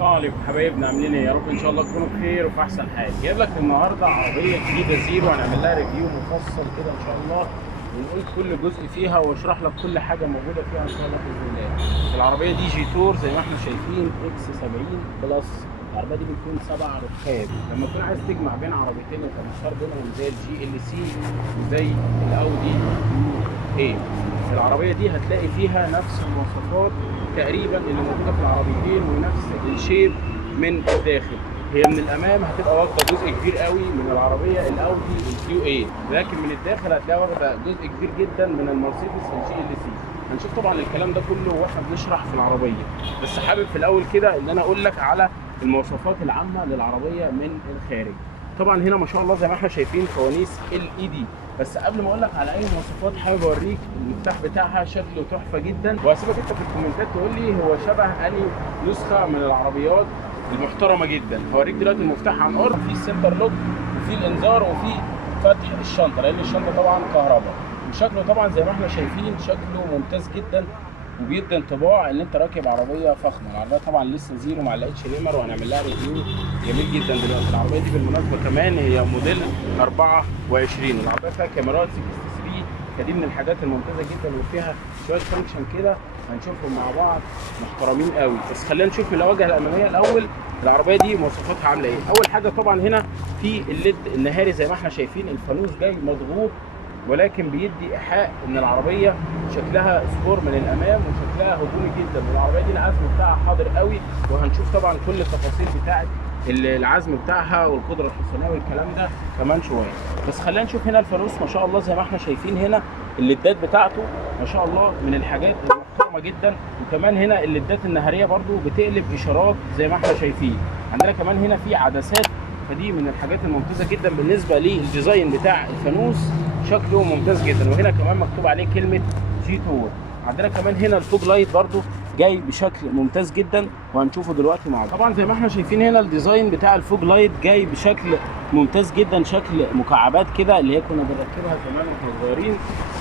السلام عليكم حبايبنا، عاملين ايه؟ يا رب ان شاء الله تكونوا بخير وفي احسن حال. جايب لك النهارده عربيه جديده زيرو، هنعمل لها ريفيو مفصل كده ان شاء الله، ونقول كل جزء فيها واشرح لك كل حاجه موجوده فيها ان شاء الله باذن الله. العربيه دي جي تور زي ما احنا شايفين اكس 70 بلس. العربيه دي بتكون 7 ركاب. لما تكون عايز تجمع بين عربيتين انت مختار بينهم زي الجي ال سي وزي الاودي ايه، العربيه دي هتلاقي فيها نفس المواصفات تقريبا اللي موجوده في العربيتين ونفس الشيب من الداخل. هي من الامام هتبقى واخده جزء كبير قوي من العربيه الاودي الكيو 8، لكن من الداخل هتلاقيها واخده جزء كبير جدا من المرسيدس الجي ال سي. هنشوف طبعا الكلام ده كله واحنا بنشرح في العربيه، بس حابب في الاول كده ان انا اقول لك على المواصفات العامه للعربيه من الخارج. طبعا هنا ما شاء الله زي ما احنا شايفين فوانيس LED، بس قبل ما اقول لك على اي مواصفات حابب اوريك المفتاح بتاعها شكله تحفه جدا، وهسيبك انت في الكومنتات تقول لي هو شبه انهي نسخه من العربيات المحترمه جدا. هوريك دلوقتي المفتاح عن قرب، في السنتر لوك وفي الانذار وفي فتح الشنطه، لان الشنطه طبعا كهرباء. وشكله طبعا زي ما احنا شايفين شكله ممتاز جدا، وبيدي انطباع ان انت راكب عربيه فخمه. العربيه طبعا لسه زيرو ما علقتش ليمر، وهنعمل لها ريفيو جميل جدا دلوقتي. العربيه دي بالمناسبه كمان هي موديل 24. العربيه فيها كاميرات 63، فدي من الحاجات الممتازه جدا، وفيها شويه فانكشن كده هنشوفهم مع بعض محترمين قوي. بس خلينا نشوف من الواجهه الاماميه الاول العربيه دي مواصفاتها عامله ايه. اول حاجه طبعا هنا في الليد النهاري زي ما احنا شايفين، الفانوس جاي مضغوط ولكن بيدي ايحاء ان العربيه شكلها سبور من الامام وشكلها هجومي جدا. والعربيه دي العزم بتاعها حاضر قوي، وهنشوف طبعا كل التفاصيل بتاعه العزم بتاعها والقدره الحصانيه والكلام ده كمان شويه. بس خلينا نشوف هنا الفانوس ما شاء الله زي ما احنا شايفين. هنا الليدات بتاعته ما شاء الله من الحاجات المحترمه جدا، وكمان هنا الليدات النهاريه برضو بتقلب اشارات زي ما احنا شايفين. عندنا كمان هنا في عدسات، فدي من الحاجات الممتازه جدا بالنسبه للديزاين بتاع الفانوس، شكله ممتاز جدا. وهنا كمان مكتوب عليه كلمه جي تور. عندنا كمان هنا الفوج لايت برضو جاي بشكل ممتاز جدا، وهنشوفه دلوقتي مع بعض. طبعا زي ما احنا شايفين هنا الديزاين بتاع الفوج لايت جاي بشكل ممتاز جدا، شكل مكعبات كده اللي هي كنا بنركبها زمان واحنا صغيرين،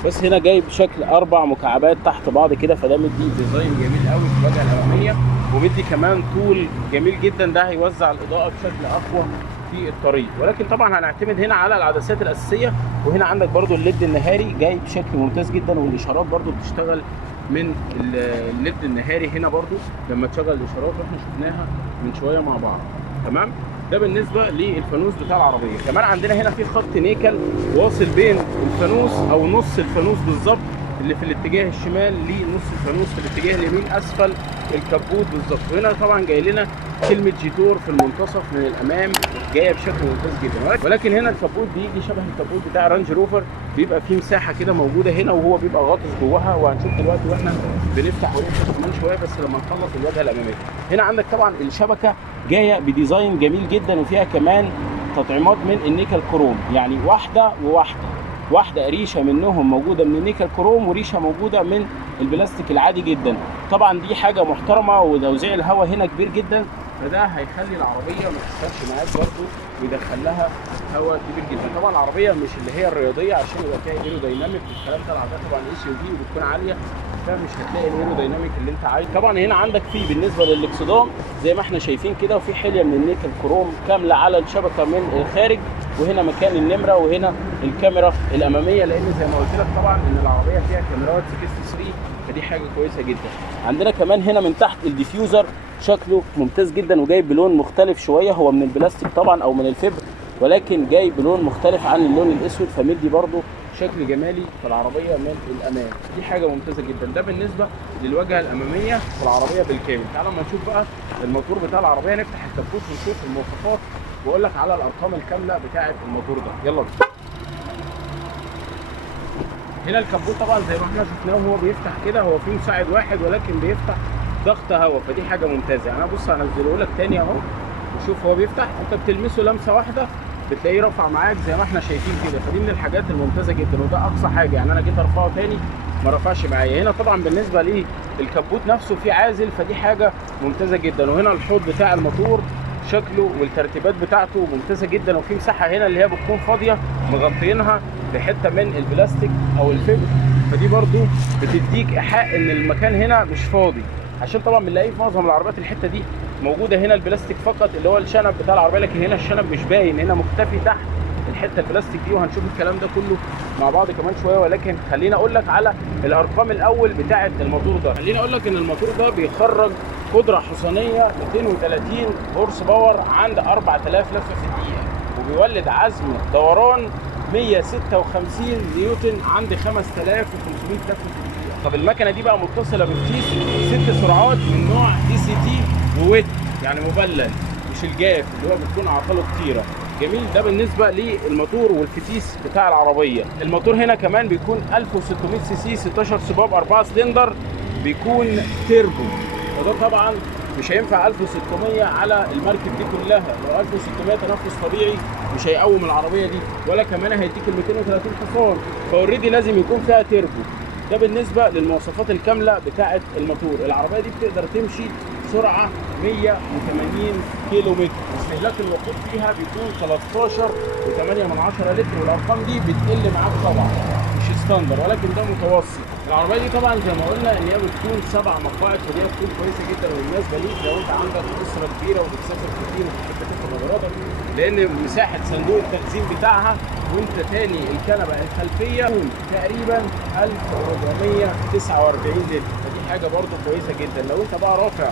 بس هنا جاي بشكل 4 مكعبات تحت بعض كده، فده مدي ديزاين جميل قوي في الواجهه الاماميه، ومدي كمان طول جميل جدا. ده هيوزع الاضاءه بشكل اقوى في الطريق. ولكن طبعا هنعتمد هنا على العدسات الاساسيه. وهنا عندك برضو الليد النهاري جاي بشكل ممتاز جدا، والاشارات برضو بتشتغل من الليد النهاري هنا برضو لما تشغل الاشارات، واحنا شفناها من شويه مع بعض. تمام، ده بالنسبه للفانوس بتاع العربيه. كمان عندنا هنا في خط نيكل واصل بين الفانوس او نص الفانوس بالظبط اللي في الاتجاه الشمال لنص الفانوس في الاتجاه اليمين اسفل الكبوت بالظبط. وهنا طبعا جاي لنا كلمه جيتور في المنتصف من الامام جايه بشكل ممتاز جدا. ولكن هنا الكبوت بيجي شبه الكبوت بتاع رانج روفر، بيبقى فيه مساحه كده موجوده هنا وهو بيبقى غاطس جواها، وهنشوف دلوقتي واحنا بنفتح ونفتح كمان شويه بس لما نخلص الواجهه الاماميه. هنا عندك طبعا الشبكه جايه بديزاين جميل جدا، وفيها كمان تطعيمات من النيكل كروم، يعني واحده ريشه منهم موجوده من النيكل كروم وريشه موجوده من البلاستيك العادي جدا. طبعا دي حاجه محترمه، وتوزيع الهواء هنا كبير جدا، فده هيخلي العربيه ما تسخنش معاك برضه ويدخل لها هواء كبير جدا. طبعا العربيه مش اللي هي الرياضيه عشان يبقى فيها ايرو دايناميك والكلام ده، العربيه طبعا SUV وبتكون عاليه، فمش هتلاقي الايرو دايناميك اللي انت عايزه. طبعا هنا عندك فيه بالنسبه للاكسدام زي ما احنا شايفين كده، وفي حليه من النيكل كروم كامله على الشبكه من الخارج، وهنا مكان النمره، وهنا الكاميرا الاماميه، لان زي ما قلت لك طبعا ان العربيه فيها كاميرات 63، فدي حاجه كويسه جدا. عندنا كمان هنا من تحت الديفيوزر شكله ممتاز جدا، وجايب بلون مختلف شويه، هو من البلاستيك طبعا او من الفبر، ولكن جاي بلون مختلف عن اللون الاسود، فمدي برضو شكل جمالي في العربيه من الامام. دي حاجه ممتازه جدا. ده بالنسبه للواجهه الاماميه في العربيه بالكامل. تعالوا اما نشوف بقى الموتور بتاع العربيه، نفتح الكبوت ونشوف المواصفات واقول لك على الارقام الكامله بتاعه الموتور ده. يلا بينا. هنا الكبوت طبعا زي ما احنا شفناه وهو بيفتح كده، هو فيه مساعد واحد ولكن بيفتح ضغط هواء، فدي حاجه ممتازه. يعني انا بص هنزله لك تاني اهو، وشوف هو بيفتح، انت بتلمسه لمسه واحده بتلاقيه رفع معاك زي ما احنا شايفين كده، فدي من الحاجات الممتازه جدا، وده اقصى حاجه. يعني انا جيت ارفعه تاني ما رفعش معايا. هنا طبعا بالنسبه للكبوت نفسه في عازل، فدي حاجه ممتازه جدا. وهنا الحوض بتاع الموتور شكله والترتيبات بتاعته ممتازه جدا، وفي مساحه هنا اللي هي بتكون فاضيه مغطينها بحته من البلاستيك او الفبر، فدي برضو بتديك ايحاء ان المكان هنا مش فاضي، عشان طبعا بنلاقيه في معظم العربيات الحته دي موجوده هنا البلاستيك فقط اللي هو الشنب بتاع العربيه، لكن هنا الشنب مش باين، هنا مختفي تحت الحته البلاستيك دي، وهنشوف الكلام ده كله مع بعض كمان شويه. ولكن خليني اقول لك على الارقام الاول بتاعه الموتور ده. خليني اقول لك ان الموتور ده بيخرج قدره حصانيه 230 هورس باور عند 4000 لفه في الدقيقه، وبيولد عزم دوران 156 نيوتن عند 5500 لفه في الدقيقه. طب المكنه دي بقى متصله بفتيس 6 سرعات من نوع دي سي تي وويت، يعني مبلل مش الجاف اللي هو بتكون اعطاله كتيره. جميل. ده بالنسبه للموتور والفتيس بتاع العربيه. الموتور هنا كمان بيكون 1600 سي سي 16 سباب 4 سلندر، بيكون تيربو، وده طبعا مش هينفع 1600 على المركب دي كلها. لو 1600 تنفس طبيعي مش هيقوم العربيه دي، ولا كمان هيديك ال 230 حصان، فاوريدي لازم يكون فيها تيربو. ده بالنسبه للمواصفات الكامله بتاعه الموتور. العربيه دي بتقدر تمشي سرعه 180 كيلو متر، واستهلاك الوقود فيها بيكون 13.8 لتر، والارقام دي بتقل معاك طبعا مش ستاندر، ولكن ده متوسط. العربيه دي طبعا زي ما قلنا ان هي بتكون 7 مقاعد، فدي بتكون كويسه جدا ومناسبه ليك لو انت عندك اسره كبيره وبتسافر كتير وبتحب تاخد غرضك، لان مساحه صندوق التخزين بتاعها وانت تاني الكنبه الخلفيه تقريبا 1449 لتر، فدي حاجه برده كويسه جدا. لو انت بقى رافع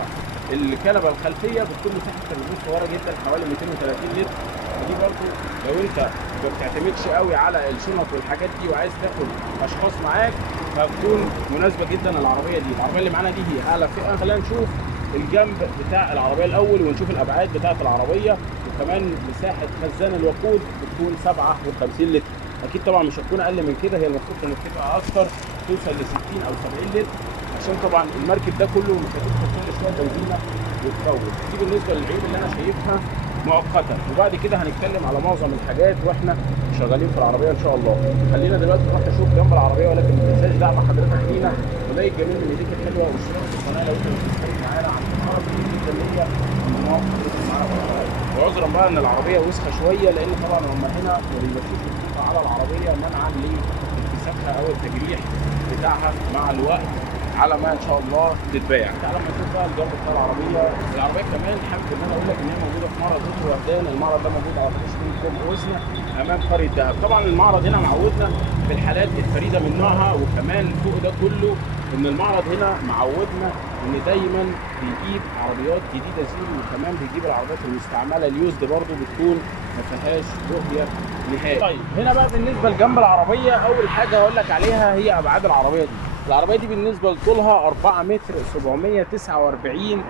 الكنبه الخلفيه بتكون مساحه الرصاص صغيره جدا حوالي 230 لتر، ودي برده لو انت ما بتعتمدش قوي على الشنط والحاجات دي وعايز تاخد اشخاص معاك فبتكون مناسبه جدا العربيه دي. العربيه اللي معانا دي هي اعلى فئه. خلينا نشوف الجنب بتاع العربيه الاول ونشوف الابعاد بتاعه العربيه، وكمان مساحه خزان الوقود بتكون 57 لتر. اكيد طبعا مش هتكون اقل من كده، هي المفروض كانت تبقى اكتر توصل ل 60 او 70 لتر، عشان طبعا المركب ده كله مش هتدخل كل شويه بنزينه وتفوت. دي بالنسبه للعيوب اللي انا شايفها مؤقتا، وبعد كده هنتكلم على معظم الحاجات واحنا شغالين في العربيه ان شاء الله. خلينا دلوقتي نروح نشوف جنب العربيه، ولكن ما تنساش دعم حضرتك لينا ولايك جميل من ايديك الحلوه واشتراك في القناه لو انت مش مشترك معانا، عن الحركه الجديده اللي هي المواقع حضرتك معانا. وعذرا بقى ان العربيه وسخه شويه، لان طبعا هم هنا ما بيمشوش الخطوط على العربيه منعا لانتساخها او التجريح بتاعها مع الوقت على ما ان شاء الله تتباع. تعالى لما نشوف بقى الجنب بتاع العربيه. العربيه كمان حابب ان انا اقول لك ان هي موجوده في معرض زيت وردان. المعرض ده موجود على طريق كوم وزنه امام قريه دهب. طبعا المعرض هنا معودنا بالحالات الفريده من نوعها، وكمان فوق ده كله ان المعرض هنا معودنا ان دايما بيجيب عربيات جديده زيرو، وكمان بيجيب العربيات المستعمله اليوزد برضه بتكون ما فيهاش رؤيه نهائي. طيب هنا بقى بالنسبه لجنب العربيه، اول حاجه هقول لك عليها هي ابعاد العربيه دي. العربيه دي بالنسبه لطولها 4 متر 749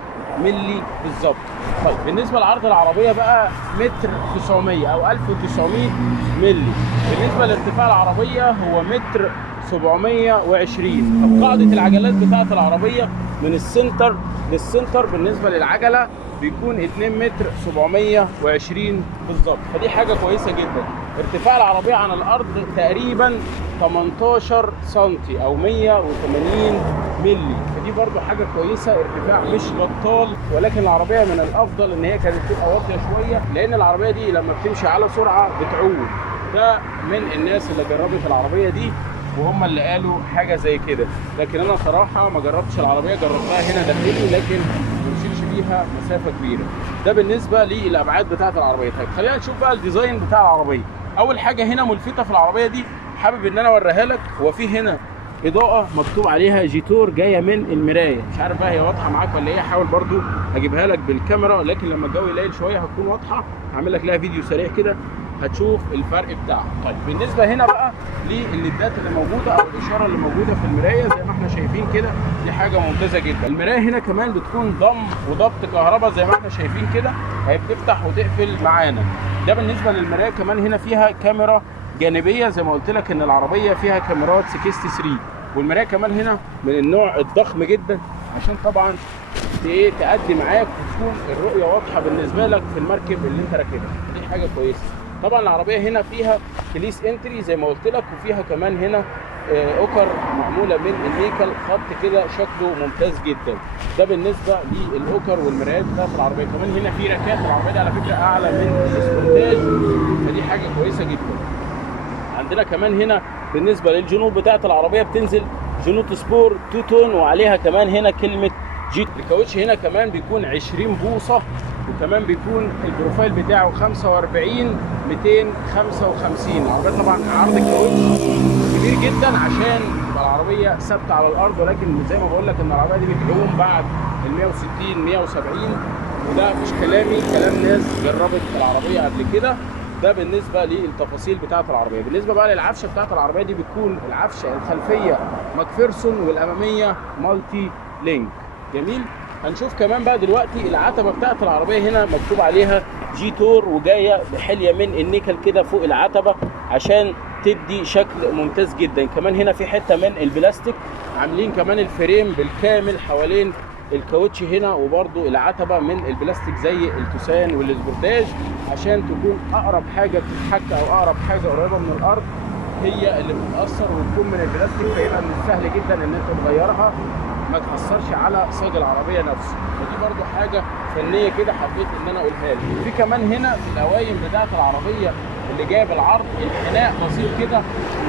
مللي بالظبط. طيب بالنسبه لعرض العربيه بقى متر 900 او 1900 مللي. بالنسبه لارتفاع العربيه هو متر 720. طب قاعده العجلات بتاعه العربيه من السنتر للسنتر بالنسبه للعجله بيكون 2 متر 720 بالظبط، فدي حاجه كويسه جدا. ارتفاع العربيه عن الارض تقريبا 18 سم او 180 مللي، فدي برضو حاجه كويسه. ارتفاع مش بطال، ولكن العربيه من الافضل ان هي كانت تبقى واطيه شويه، لان العربيه دي لما بتمشي على سرعه بتعوم. ده من الناس اللي جربت العربيه دي وهم اللي قالوا حاجه زي كده، لكن انا صراحه ما جربتش العربيه، جربتها هنا داخلي لكن ما بمشيش بيها مسافه كبيره. ده بالنسبه للابعاد بتاعه العربيه. طيب خلينا نشوف بقى الديزاين بتاع العربيه. اول حاجه هنا ملفته في العربيه دي حابب ان انا اوريها لك، هو في هنا اضاءه مكتوب عليها جيتور جايه من المرايه، مش عارف بقى هي واضحه معاك ولا ايه، هحاول برضو اجيبها لك بالكاميرا، لكن لما الجو يليل شويه هتكون واضحه. هعمل لك لها فيديو سريع كده هتشوف الفرق بتاعها. طيب بالنسبه هنا بقى للليدات اللي موجوده او الاشاره اللي موجوده في المرايه زي ما احنا شايفين كده، دي حاجه ممتازه جدا. المرايه هنا كمان بتكون ضم وضبط كهرباء زي ما احنا شايفين كده، هي بتفتح وتقفل معانا. ده بالنسبه للمرايه. كمان هنا فيها كاميرا جانبيه، زي ما قلت لك ان العربيه فيها كاميرات 63، والمرايه كمان هنا من النوع الضخم جدا عشان طبعا تأدي معاك وتكون الرؤيه واضحه بالنسبه لك في المركب اللي انت راكبها، دي حاجه كويسه. طبعا العربيه هنا فيها كليس انتري زي ما قلت لك، وفيها كمان هنا اوكر معموله من النيكل، خط كده شكله ممتاز جدا. ده بالنسبه للاوكر والمرايات بتاعت العربيه. كمان هنا في ركات، العربيه دي على فكره اعلى من الاسبونتاج، فدي حاجه كويسه جدا. عندنا كمان هنا بالنسبه للجنوط بتاعت العربيه بتنزل جنوط سبور 2 تون، وعليها كمان هنا كلمه جيت. الكاوتش هنا كمان بيكون 20 بوصه، وكمان بيكون البروفايل بتاعه 45 255. العربيه طبعا عرض الكاوتش كبير جدا عشان تبقى العربيه ثابته على الارض، ولكن زي ما بقول لك ان العربيه دي بتعوم بعد ال 160 170، وده مش كلامي، كلام ناس جربت العربيه قبل كده. ده بالنسبه للتفاصيل بتاعه العربيه. بالنسبه بقى للعفشه بتاعه العربيه دي، بتكون العفشه الخلفيه ماكفيرسون والاماميه مالتي لينك. جميل. هنشوف كمان بقى دلوقتي العتبه بتاعه العربيه. هنا مكتوب عليها جي تور، وجايه بحليه من النيكل كده فوق العتبه عشان تدي شكل ممتاز جدا. كمان هنا في حته من البلاستيك، عاملين كمان الفريم بالكامل حوالين الكاوتش هنا، وبرده العتبه من البلاستيك زي التوسان والسبورتاج عشان تكون اقرب حاجه تتحك او اقرب حاجه قريبه من الارض هي اللي بتتاثر، وتكون من البلاستيك، فيبقى من السهل جدا ان انت تغيرها ما تاثرش على صاج العربيه نفسه. ودي برده حاجه فنيه كده حبيت ان انا اقولها لك. في كمان هنا في القوايم بتاعه العربيه اللي جايه بالعرض انحناء بسيط كده،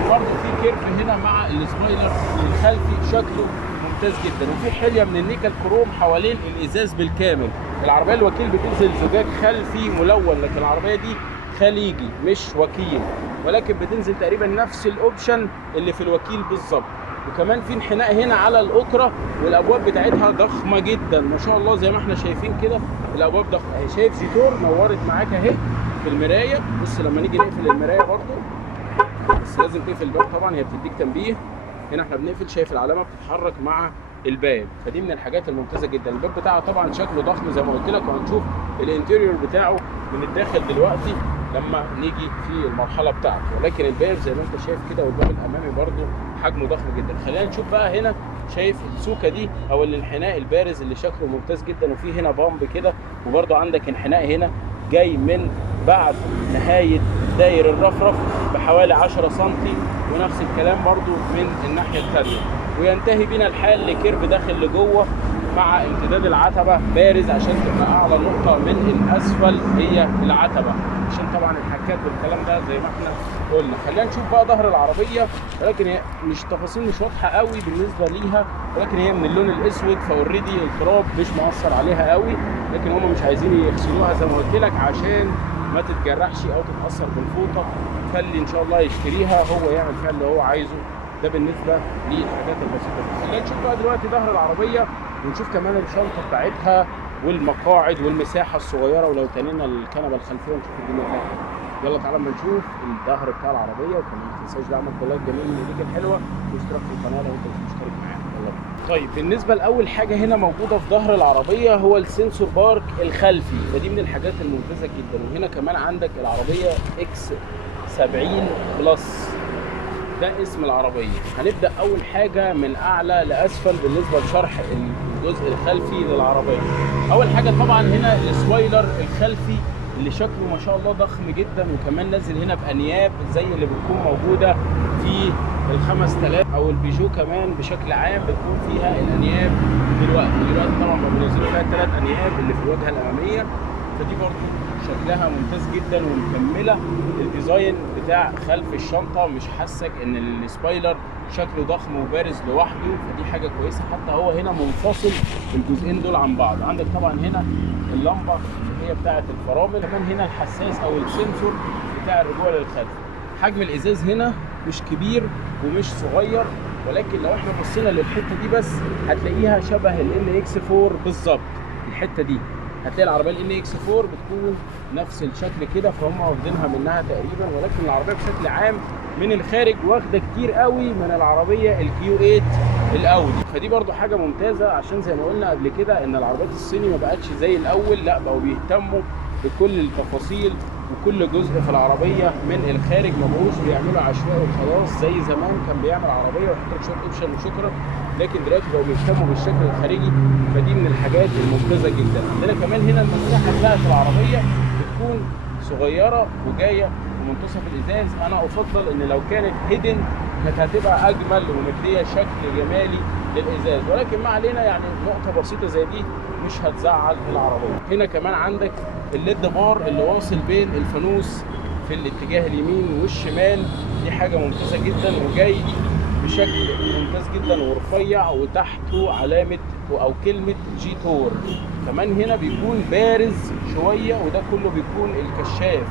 وبرده في كيرف هنا مع السبويلر الخلفي شكله ممتاز جدا، وفي حليه من النيكل كروم حوالين الازاز بالكامل. العربيه الوكيل بتنزل زجاج خلفي ملون، لكن العربيه دي خليجي مش وكيل، ولكن بتنزل تقريبا نفس الاوبشن اللي في الوكيل بالظبط. وكمان في انحناء هنا على الاكره، والابواب بتاعتها ضخمه جدا ما شاء الله زي ما احنا شايفين كده. الابواب ضخمه اهي، شايف جيتور نورت معاك اهي في المرايه. بص لما نيجي نقفل المرايه برده، بس لازم تقفل الباب طبعا، هي بتديك تنبيه. هنا احنا بنقفل، شايف العلامه بتتحرك مع الباب، فدي من الحاجات الممتازه جدا. الباب بتاعها طبعا شكله ضخم زي ما قلت لك، وهنشوف الانتيريور بتاعه من الداخل دلوقتي لما نيجي في المرحله بتاعته. ولكن الباب زي ما انت شايف كده، والباب الامامي برده حجمه ضخم جدا. خلينا نشوف بقى هنا، شايف السوكه دي او الانحناء البارز اللي شكله ممتاز جدا، وفي هنا بامب كده، وبرده عندك انحناء هنا جاي من بعد نهايه داير الرفرف بحوالي 10 سم، ونفس الكلام برده من الناحيه الثانيه، وينتهي بينا الحال لكيرف داخل لجوه مع امتداد العتبه بارز عشان تبقى اعلى نقطه من الاسفل هي العتبه، عشان طبعا الحكات والكلام ده زي ما احنا قلنا. خلينا نشوف بقى ظهر العربيه، ولكن هي مش تفاصيل مش واضحه قوي بالنسبه ليها، ولكن هي من اللون الاسود، فاوريدي التراب مش مؤثر عليها قوي، لكن هم مش عايزين يغسلوها زي ما قلت لك عشان ما تتجرحش او تتاثر بالفوطه. خلي ان شاء الله يشتريها هو يعمل فيها اللي هو عايزه. ده بالنسبه للحاجات البسيطه دي. خلينا نشوف بقى دلوقتي ظهر العربيه، ونشوف كمان الشنطه بتاعتها والمقاعد والمساحه الصغيره، ولو تنينا الكنبه الخلفيه ونشوف الدنيا فيها. يلا تعالى اما نشوف الظهر بتاع العربيه. وكمان ما تنساش دعمك باللايك جميل من ايديك الحلوه، واشتراك في القناه لو انت مش مشترك معانا. يلا بينا. طيب بالنسبه لاول حاجه هنا موجوده في ظهر العربيه هو السنسور بارك الخلفي، فدي من الحاجات الممتازه جدا. وهنا كمان عندك العربيه اكس 70 بلس، ده اسم العربيه. هنبدا اول حاجه من اعلى لاسفل بالنسبه لشرح الجزء الخلفي للعربيه. اول حاجه طبعا هنا السبويلر الخلفي اللي شكله ما شاء الله ضخم جدا، وكمان نازل هنا بانياب زي اللي بتكون موجوده في ال 5000 او البيجو كمان بشكل عام بتكون فيها الانياب. دلوقتي طبعا بنزلوا فيها الثلاث انياب اللي في الواجهه الاماميه، فدي برضه شكلها ممتاز جدا ومكمله الديزاين بتاع خلف الشنطه. مش حاسك ان السبايلر شكله ضخم وبارز لوحده، فدي حاجه كويسه. حتى هو هنا منفصل الجزئين دول عن بعض. عندك طبعا هنا اللمبه اللي هي بتاعه الفرامل، كمان هنا الحساس او السنسور بتاع الرجوع للخلف. حجم الازاز هنا مش كبير ومش صغير، ولكن لو احنا بصينا للحته دي بس هتلاقيها شبه ال اكس 4 بالظبط. الحته دي هتلاقي العربيه ال اكس 4 بتكون نفس الشكل كده، فهم واخدينها منها تقريبا. ولكن العربيه بشكل عام من الخارج واخده كتير قوي من العربيه الكيو 8 الاودي، فدي برضو حاجه ممتازه. عشان زي ما قلنا قبل كده ان العربيات الصيني ما بقتش زي الاول، لا بقوا بيهتموا بكل التفاصيل وكل جزء في العربيه من الخارج، ما بقوش بيعملوا عشوائي وخلاص زي زمان كان بيعمل عربيه ويحط لك شويه اوبشن وشكرا. لكن دلوقتي بقوا بيهتموا بالشكل الخارجي، فدي من الحاجات الممتازه جدا. عندنا كمان هنا المساحه بتاعت العربيه بتكون صغيره وجايه في منتصف الازاز. انا افضل ان لو كانت هيدن كانت هتبقى اجمل ومديه شكل جمالي للازاز، ولكن ما علينا، يعني نقطه بسيطه زي دي مش هتزعل العربيه. هنا كمان عندك الليد بار اللي واصل بين الفانوس في الاتجاه اليمين والشمال، دي حاجه ممتازه جدا وجاي بشكل ممتاز جدا ورفيع، وتحته علامه او كلمه جي تور. كمان هنا بيكون بارز شويه، وده كله بيكون الكشاف،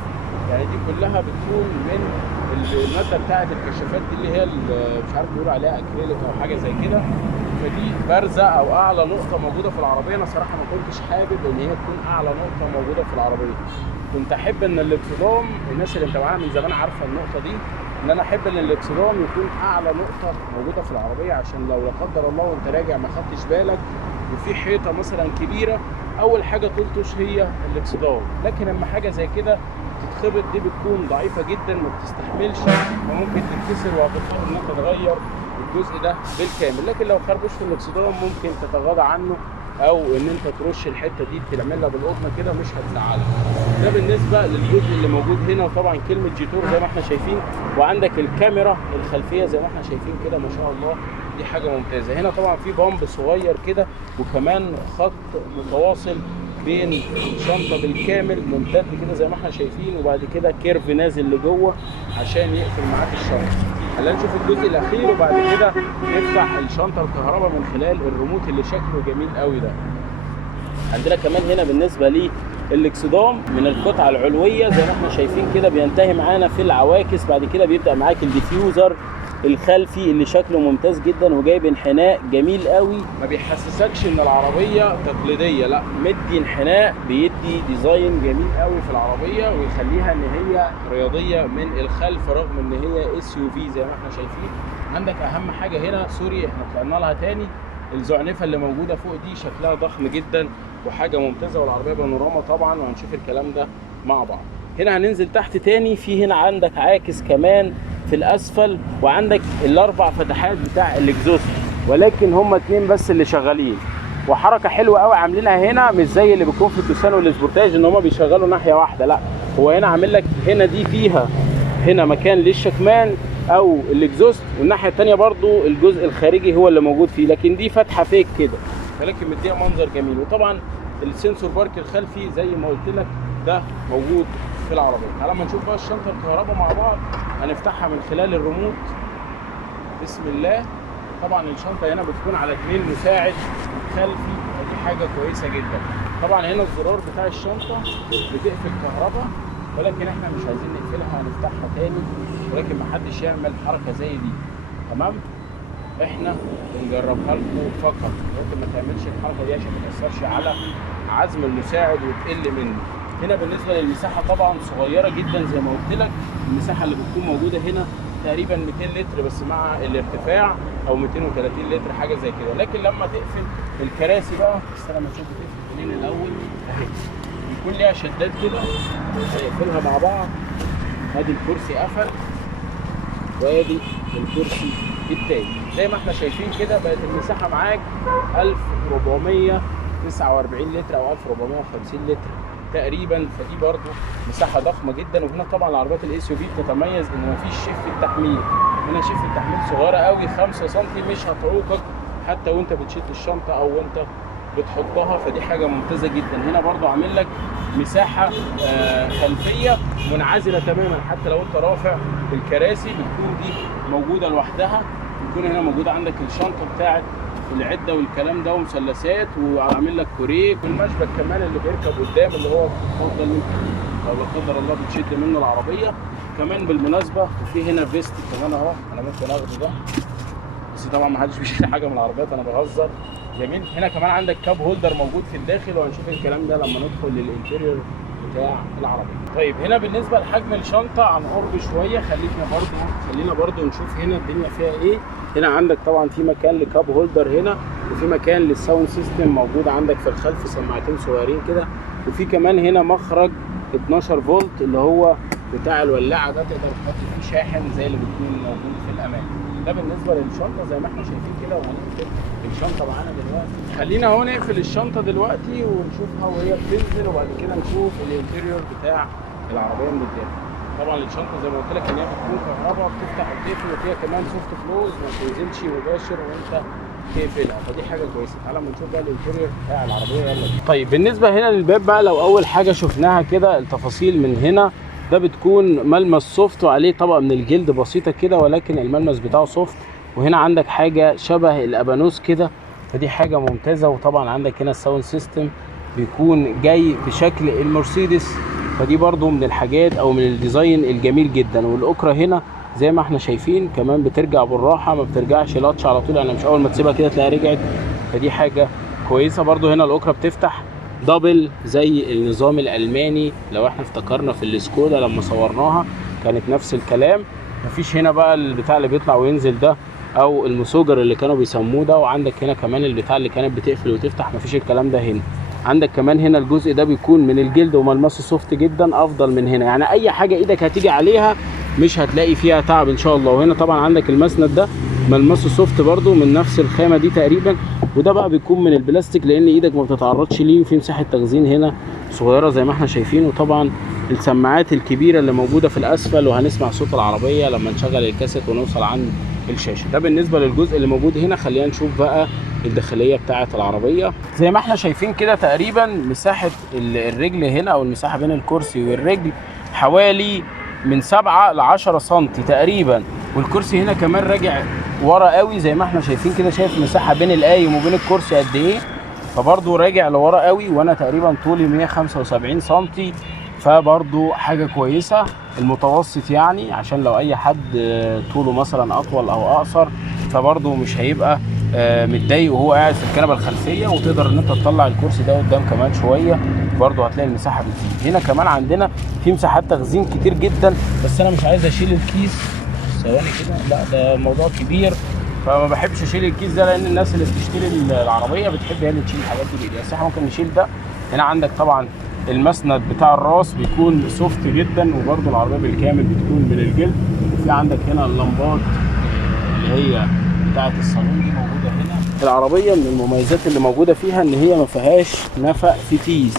يعني دي كلها بتكون من الماده بتاعه الكشافات دي اللي هي مش عارف بيقولوا عليها اكريليك او حاجه زي كده. فدي بارزه او اعلى نقطه موجوده في العربيه. انا صراحه ما كنتش حابب ان هي تكون اعلى نقطه موجوده في العربيه. كنت احب ان الاكسدام، الناس اللي متابعاها من زمان عارفه النقطه دي، ان انا احب ان الاكسدام يكون اعلى نقطه موجوده في العربيه، عشان لو لا قدر الله وانت راجع ما خدتش بالك وفي حيطه مثلا كبيره، اول حاجه تلطش هي الاكسدام. لكن لما حاجه زي كده تتخبط دي بتكون ضعيفه جدا ما بتستحملش، وممكن تتكسر وهتضطر ان انت تغير الجزء ده بالكامل. لكن لو خربش في الاكسدام ممكن تتغاضى عنه، او ان انت ترش الحته دي تعملها بالقطنه كده مش هتزعلك. ده بالنسبه للجزء اللي موجود هنا. وطبعا كلمه جيتور زي ما احنا شايفين، وعندك الكاميرا الخلفيه زي ما احنا شايفين كده ما شاء الله، دي حاجه ممتازه. هنا طبعا في بامب صغير كده، وكمان خط متواصل بين الشنطه بالكامل ممتد كده زي ما احنا شايفين، وبعد كده كيرف نازل لجوه عشان يقفل معاك الشنطه. خلينا نشوف الجزء الاخير وبعد كده نفتح الشنطه الكهرباء من خلال الريموت اللي شكله جميل قوي ده. عندنا كمان هنا بالنسبه للاكسدام من القطعه العلويه زي ما احنا شايفين كده، بينتهي معانا في العواكس. بعد كده بيبدا معاك الديفيوزر الخلفي اللي شكله ممتاز جدا وجايب انحناء جميل قوي، ما بيحسسكش ان العربيه تقليديه، لا مدي انحناء، بيدي ديزاين جميل قوي في العربيه ويخليها ان هي رياضيه من الخلف رغم ان هي اس يو في زي ما احنا شايفين. عندك اهم حاجه هنا، سوري احنا طلعنا لها تاني، الزعنفه اللي موجوده فوق دي شكلها ضخم جدا وحاجه ممتازه، والعربيه بانوراما طبعا، وهنشوف الكلام ده مع بعض. هنا هننزل تحت تاني، في هنا عندك عاكس كمان في الاسفل، وعندك الاربع فتحات بتاع الاكزوست، ولكن هما اتنين بس اللي شغالين. وحركه حلوه قوي عاملينها هنا، مش زي اللي بيكون في التوسان والسبورتاج ان هما بيشغلوا ناحيه واحده، لا هو هنا عامل لك هنا دي فيها هنا مكان للشكمان او الاكزوست، والناحيه الثانيه برضو الجزء الخارجي هو اللي موجود فيه، لكن دي فتحه فيك كده، ولكن مديها منظر جميل. وطبعا السنسور بارك الخلفي زي ما قلت لك ده موجود في العربيه. تعالى اما نشوف بقى الشنطه الكهرباء مع بعض، هنفتحها من خلال الريموت. بسم الله. طبعا الشنطه هنا بتكون على جنين مساعد خلفي، ودي حاجه كويسه جدا. طبعا هنا الزرار بتاع الشنطه بتقفل كهرباء، ولكن احنا مش عايزين نقفلها، هنفتحها تاني، ولكن محدش يعمل حركه زي دي، تمام؟ احنا بنجربها لكم فقط، ممكن ما تعملش الحركه دي عشان ما تاثرش على عزم المساعد وتقل منه. هنا بالنسبه للمساحه طبعا صغيره جدا زي ما قلت لك، المساحه اللي بتكون موجوده هنا تقريبا 200 لتر بس مع الارتفاع، او 230 لتر حاجه زي كده. لكن لما تقفل الكراسي بقى، استنى ما نشوف بتقفل منين الاول اهي، بيكون ليها شدات كده هنقفلها مع بعض. ادي الكرسي قفل، وادي الكرسي التاني زي ما احنا شايفين كده. بقت المساحه معاك 1449 لتر او 1450 لتر تقريبا، فدي برضو مساحه ضخمه جدا. وهنا طبعا العربيات الاس يو في بتتميز ان مفيش شف التحميل، هنا شف التحميل صغيره قوي 5 سم مش هتعوقك حتى وانت بتشيل الشنطه او وانت بتحطها، فدي حاجه ممتازه جدا. هنا برضو عامل لك مساحه خلفيه منعزله تماما، حتى لو انت رافع الكراسي بتكون دي موجوده لوحدها. بتكون هنا موجوده عندك الشنطه بتاعت العده والكلام ده ومثلثات، وعامل لك كوريك والمشبك كمان اللي بيركب قدام، اللي هو بتفضل لو لا قدر الله بتشد منه العربيه. كمان بالمناسبه وفي هنا فيست كمان اهو، انا ممكن اخده ده، بس طبعا ما حدش بيشيل حاجه من العربيات، انا بهزر. جميل. هنا كمان عندك كاب هولدر موجود في الداخل، وهنشوف الكلام ده لما ندخل للانتيريور بتاع العربيه. طيب هنا بالنسبه لحجم الشنطه عن قرب شويه، خلينا برضو نشوف هنا الدنيا فيها ايه. هنا عندك طبعا في مكان لكاب هولدر هنا، وفي مكان للساوند سيستم موجود عندك في الخلف، سماعتين صغيرين كده، وفي كمان هنا مخرج 12 فولت اللي هو بتاع الولاعه ده، تقدر تحط فيه شاحن زي اللي بيكون موجود في الامام. ده بالنسبه للشنطه زي ما احنا شايفين كده. وهنقفل الشنطه معانا دلوقتي. خلينا اهو نقفل الشنطه دلوقتي ونشوفها وهي بتنزل، وبعد كده نشوف الانتيريور بتاع العربيه من قدام. طبعا الشنطه زي ما قلت لك ان هي بتكون كهرباء، بتفتح وتقفل، وفيها كمان سوفت كلوز ما تنزلش مباشر وانت تقفلها، فدي حاجه كويسه. تعالى اما نشوف بقى الانتيريور بتاع العربيه. يلا بينا. طيب بالنسبه هنا للباب بقى، لو اول حاجه شفناها كده التفاصيل من هنا، ده بتكون ملمس سوفت وعليه طبقه من الجلد بسيطه كده، ولكن الملمس بتاعه سوفت. وهنا عندك حاجه شبه الابانوس كده، فدي حاجه ممتازه. وطبعا عندك هنا الساوند سيستم بيكون جاي بشكل المرسيدس، فدي برضو من الحاجات او من الديزاين الجميل جدا. والاوكرا هنا زي ما احنا شايفين كمان بترجع بالراحه، ما بترجعش لاتش على طول، يعني مش اول ما تسيبها كده تلاقيها رجعت، فدي حاجه كويسه. برضو هنا الاوكرا بتفتح دبل زي النظام الالماني، لو احنا افتكرنا في السكودا لما صورناها كانت نفس الكلام. مفيش هنا بقى البتاع اللي بيطلع وينزل ده او المسوجر اللي كانوا بيسموه ده. وعندك هنا كمان البتاع اللي كانت بتقفل وتفتح، مفيش الكلام ده هنا. عندك كمان هنا الجزء ده بيكون من الجلد وملمسه سوفت جدا، افضل من هنا، يعني اي حاجه ايدك هتيجي عليها مش هتلاقي فيها تعب ان شاء الله. وهنا طبعا عندك المسند ده ملمسه سوفت برده من نفس الخامه دي تقريبا، وده بقى بيكون من البلاستيك لان ايدك ما بتتعرضش ليه. وفي مساحه تخزين هنا صغيره زي ما احنا شايفين. وطبعا السماعات الكبيره اللي موجوده في الاسفل، وهنسمع صوت العربيه لما نشغل الكاسيت ونوصل عند الشاشه. ده بالنسبه للجزء اللي موجود هنا. خلينا نشوف بقى الداخليه بتاعه العربيه. زي ما احنا شايفين كده تقريبا مساحه الرجل هنا او المساحه بين الكرسي والرجل حوالي من 7 ل 10 سم تقريبا. والكرسي هنا كمان راجع ورا قوي زي ما احنا شايفين كده. شايف مساحه بين القايم وبين الكرسي قد ايه؟ فبرضه راجع لورا قوي. وانا تقريبا طولي 175 سم، فبرضه حاجه كويسه المتوسط، يعني عشان لو اي حد طوله مثلا اطول او اقصر فبرضه مش هيبقى متضايق وهو قاعد في الكنبه الخلفيه. وتقدر ان انت تطلع الكرسي ده قدام كمان شويه، برضه هتلاقي المساحه بتزيد. هنا كمان عندنا في مساحات تخزين كتير جدا، بس انا مش عايز اشيل الكيس ثواني كده، لا ده موضوع كبير فما بحبش اشيل الكيس ده، لان الناس اللي بتشتري العربيه بتحب هي اللي تشيل الحاجات دي بايديها، بس احنا ممكن نشيل ده. هنا عندك طبعا المسند بتاع الراس بيكون سوفت جدا، وبرده العربيه بالكامل بتكون من الجلد. وفي عندك هنا اللمبات اللي هي بتاعه الصالون دي موجوده هنا. العربيه من المميزات اللي موجوده فيها ان هي ما فيهاش نفق فتيس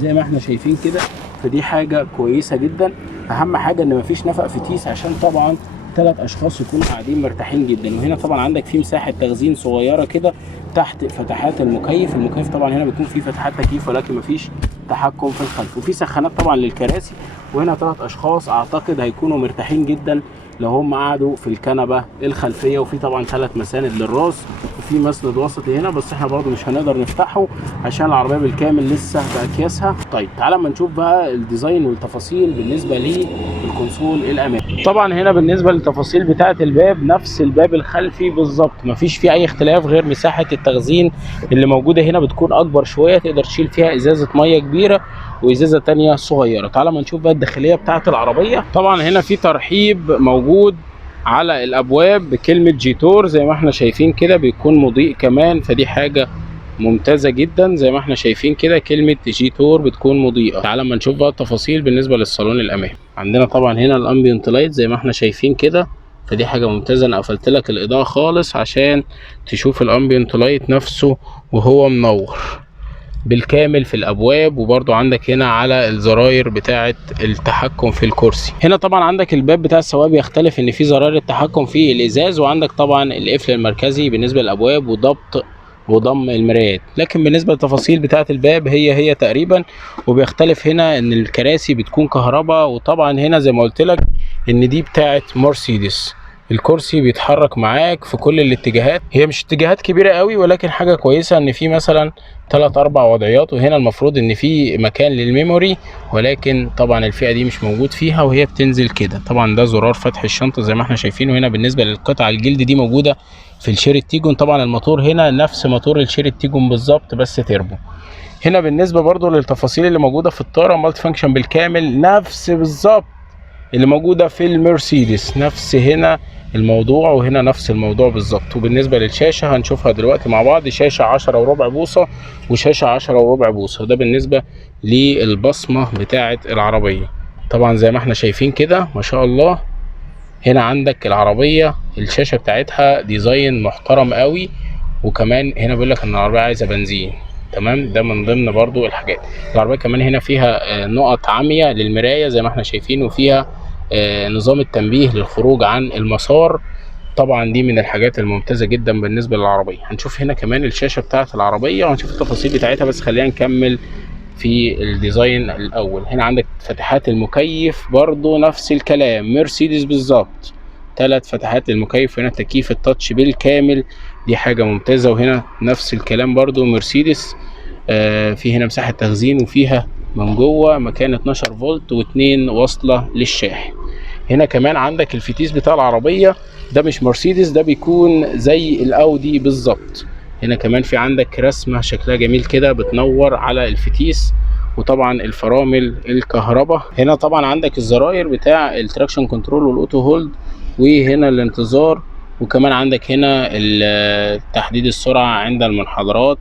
زي ما احنا شايفين كده، فدي حاجه كويسه جدا. اهم حاجه ان ما فيش نفق فتيس عشان طبعا 3 اشخاص يكونوا قاعدين مرتاحين جدا. وهنا طبعا عندك في مساحه تخزين صغيره كده تحت فتحات المكيف. المكيف طبعا هنا بيكون فيه فتحات تكييف ولكن مفيش تحكم في الخلف. وفي سخانات طبعا للكراسي. وهنا 3 اشخاص اعتقد هيكونوا مرتاحين جدا لو هم قعدوا في الكنبه الخلفيه. وفي طبعا 3 مساند للراس، وفي مسند وسطي هنا بس احنا برضو مش هنقدر نفتحه عشان العربيه بالكامل لسه باكياسها. طيب تعالى اما نشوف بقى الديزاين والتفاصيل بالنسبه للكونسول الامامي. طبعا هنا بالنسبه للتفاصيل بتاعه الباب نفس الباب الخلفي بالظبط، مفيش فيه اي اختلاف غير مساحه التخزين اللي موجوده هنا بتكون اكبر شويه، تقدر تشيل فيها ازازه ميه كبيره وازازه تانية صغيره. تعالى ما نشوف بقى الداخليه بتاعه العربيه. طبعا هنا في ترحيب موجود على الابواب بكلمه جيتور زي ما احنا شايفين كده، بيكون مضيء كمان، فدي حاجه ممتازه جدا. زي ما احنا شايفين كده كلمه جيتور بتكون مضيئه. تعالى ما نشوف بقى التفاصيل بالنسبه للصالون الامامي. عندنا طبعا هنا الامبيانت لايت زي ما احنا شايفين كده، فدي حاجه ممتازه. انا قفلت لك الاضاءه خالص عشان تشوف الامبيانت لايت نفسه وهو منور بالكامل في الابواب. وبرضو عندك هنا على الزراير بتاعه التحكم في الكرسي. هنا طبعا عندك الباب بتاع السواق بيختلف، ان في زراير التحكم في الازاز، وعندك طبعا القفل المركزي بالنسبه للابواب وضبط وضم المرايات. لكن بالنسبه للتفاصيل بتاعه الباب هي تقريبا، وبيختلف هنا ان الكراسي بتكون كهرباء. وطبعا هنا زي ما قلت لك ان دي بتاعه مرسيدس، الكرسي بيتحرك معاك في كل الاتجاهات. هي مش اتجاهات كبيره قوي ولكن حاجه كويسه ان في مثلا 3 4 وضعيات. وهنا المفروض ان في مكان للميموري، ولكن طبعا الفئه دي مش موجود فيها وهي بتنزل كده. طبعا ده زرار فتح الشنطه زي ما احنا شايفين. وهنا بالنسبه للقطع الجلد دي موجوده في الشيري تيجون. طبعا الموتور هنا نفس موتور الشيري تيجون بالظبط بس تربو. هنا بالنسبه برضو للتفاصيل اللي موجوده في الطاره، مالتي فانكشن بالكامل نفس بالظبط اللي موجوده في المرسيدس، نفس هنا الموضوع وهنا نفس الموضوع بالظبط. وبالنسبه للشاشه هنشوفها دلوقتي مع بعض، شاشه 10 وربع بوصه وشاشه 10 وربع بوصه. وده بالنسبه للبصمه بتاعه العربيه. طبعا زي ما احنا شايفين كده ما شاء الله. هنا عندك العربيه الشاشه بتاعتها ديزاين محترم قوي. وكمان هنا بيقول لك ان العربيه عايزه بنزين، تمام، ده من ضمن برضو الحاجات. العربيه كمان هنا فيها نقط عاميه للمرايه زي ما احنا شايفين، وفيها نظام التنبيه للخروج عن المسار. طبعا دي من الحاجات الممتازه جدا بالنسبه للعربيه. هنشوف هنا كمان الشاشه بتاعه العربيه وهنشوف التفاصيل بتاعتها، بس خلينا نكمل في الديزاين الاول. هنا عندك فتحات المكيف برضو نفس الكلام، مرسيدس بالظبط، 3 فتحات للمكيف. هنا تكييف التاتش بالكامل دي حاجة ممتازة. وهنا نفس الكلام برضو مرسيدس، في هنا مساحة تخزين، وفيها من جوه مكان 12 فولت و2 واصلة للشاحن. هنا كمان عندك الفتيس بتاع العربية، ده مش مرسيدس، ده بيكون زي الاودي بالظبط. هنا كمان في عندك رسمة شكلها جميل كده بتنور على الفتيس، وطبعا الفرامل الكهرباء. هنا طبعا عندك الزراير بتاع التراكشن كنترول والاوتو هولد، وهنا الانتظار، وكمان عندك هنا تحديد السرعة عند المنحدرات.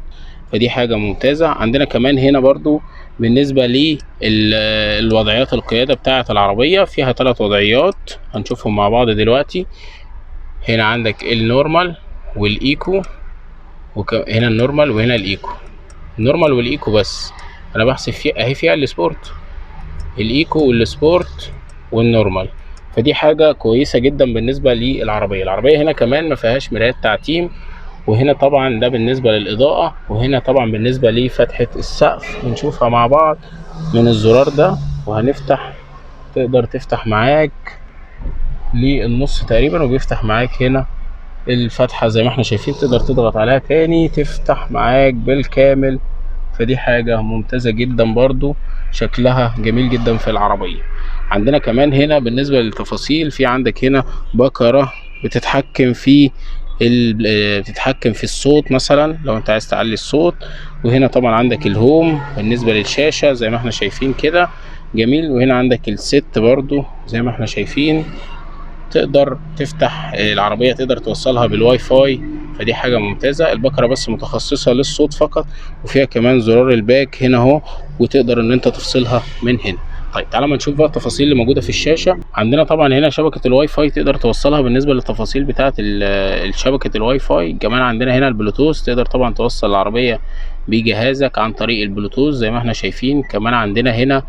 فدي حاجة ممتازة. عندنا كمان هنا برضو بالنسبة للوضعيات القيادة بتاعة العربية، فيها 3 وضعيات هنشوفهم مع بعض دلوقتي. هنا عندك النورمال والايكو، هنا النورمال وهنا الايكو. النورمال والايكو بس انا بحسب فيها اهي، فيها السبورت، الايكو والسبورت والنورمال. فدي حاجة كويسة جدا بالنسبة للعربية. العربية هنا كمان ما فيهاش مرايات تعتيم، وهنا طبعا ده بالنسبة للإضاءة، وهنا طبعا بالنسبة لفتحة السقف بنشوفها مع بعض من الزرار ده. وهنفتح، تقدر تفتح معاك للنص تقريبا، وبيفتح معاك هنا الفتحة زي ما احنا شايفين، تقدر تضغط عليها تاني تفتح معاك بالكامل. فدي حاجة ممتازة جدا برضو، شكلها جميل جدا في العربية. عندنا كمان هنا بالنسبة للتفاصيل، في عندك هنا بكرة بتتحكم في بتتحكم في الصوت مثلا لو انت عايز تعلي الصوت. وهنا طبعا عندك الهوم بالنسبة للشاشة زي ما احنا شايفين كده جميل. وهنا عندك الست برضو زي ما احنا شايفين، تقدر تفتح العربية، تقدر توصلها بالواي فاي. فدي حاجة ممتازة. البكرة بس متخصصة للصوت فقط، وفيها كمان زرار الباك هنا اهو، وتقدر ان انت تفصلها من هنا. طيب تعالى ما نشوف بقى التفاصيل اللي موجودة في الشاشة. عندنا طبعا هنا شبكة الواي فاي تقدر توصلها بالنسبة للتفاصيل بتاعة شبكة الواي فاي. كمان عندنا هنا البلوتوث، تقدر طبعا توصل العربية بجهازك عن طريق البلوتوث زي ما احنا شايفين. كمان عندنا هنا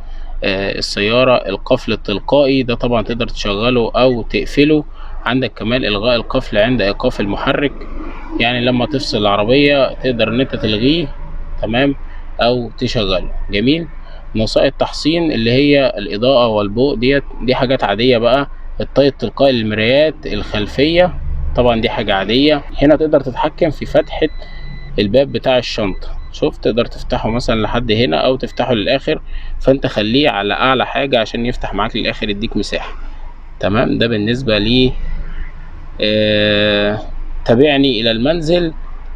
السيارة القفل التلقائي، ده طبعا تقدر تشغله او تقفله. عندك كمان الغاء القفل عند ايقاف المحرك، يعني لما تفصل العربية تقدر ان انت تلغيه تمام او تشغله. جميل. نصائح التحصين اللي هي الاضاءة والضوء دي حاجات عادية بقى. الطي التلقائي للمرايات الخلفية، طبعا دي حاجة عادية. هنا تقدر تتحكم في فتحة الباب بتاع الشنطة، شوف تقدر تفتحه مثلا لحد هنا او تفتحه للاخر، فانت خليه على اعلى حاجة عشان يفتح معاك للاخر، يديك مساحة. تمام. ده بالنسبة لي تابعني الى المنزل،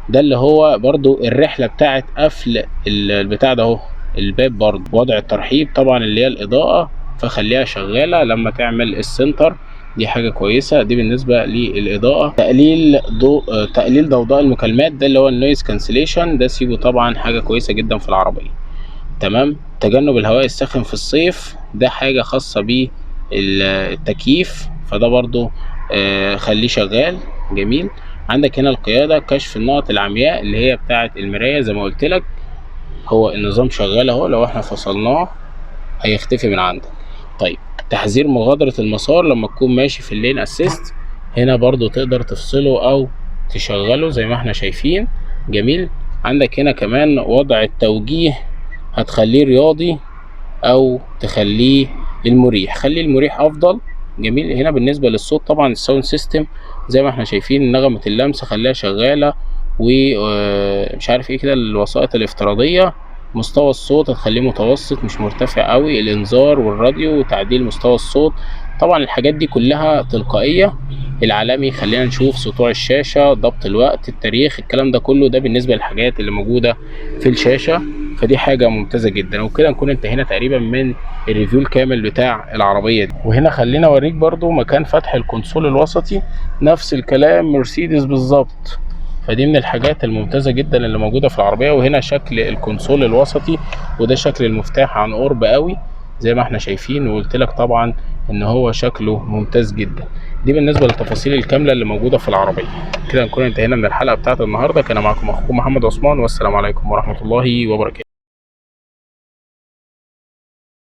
ده اللي هو برضو الرحلة بتاعت قفل البتاع ده اهو، الباب. برضو وضع الترحيب طبعا اللي هي الاضاءة، فخليها شغالة لما تعمل السنتر، دي حاجة كويسة. دي بالنسبة للإضاءة. تقليل ضوضاء المكالمات، ده اللي هو النويز كانسليشن، ده سيبه طبعا حاجة كويسة جدا في العربية. تمام. تجنب الهواء الساخن في الصيف، ده حاجة خاصة بالتكييف، فده برضو خليه شغال. جميل. عندك هنا القيادة، كشف النقط العمياء اللي هي بتاعة المراية زي ما قلت لك، هو النظام شغال اهو، لو احنا فصلناه هيختفي من عندك. طيب تحذير مغادرة المسار لما تكون ماشي في اللين اسيست، هنا برضو تقدر تفصله او تشغله زي ما احنا شايفين. جميل. عندك هنا كمان وضع التوجيه، هتخليه رياضي او تخليه المريح، خلي المريح افضل. جميل. هنا بالنسبة للصوت طبعا الساوند سيستم زي ما احنا شايفين، نغمة اللمس خليها شغالة، ومش عارف ايه كده الوسائط الافتراضية. مستوى الصوت هتخليه متوسط مش مرتفع قوي، الانذار والراديو وتعديل مستوى الصوت، طبعا الحاجات دي كلها تلقائية. العالمي خلينا نشوف سطوع الشاشة، ضبط الوقت، التاريخ، الكلام ده كله ده بالنسبة للحاجات اللي موجودة في الشاشة. فدي حاجة ممتازة جدا. وكده نكون انتهينا تقريبا من الريفيو الكامل بتاع العربية دي. وهنا خلينا اوريك برضو مكان فتح الكونسول الوسطي، نفس الكلام مرسيدس بالظبط. فدي من الحاجات الممتازة جدا اللي موجودة في العربية. وهنا شكل الكونسول الوسطي، وده شكل المفتاح عن قرب قوي زي ما احنا شايفين، وقلت لك طبعا ان هو شكله ممتاز جدا. دي بالنسبة للتفاصيل الكاملة اللي موجودة في العربية. كده نكون انتهينا من الحلقة بتاعت النهاردة. كان معكم اخوكم محمد عثمان، والسلام عليكم ورحمة الله وبركاته.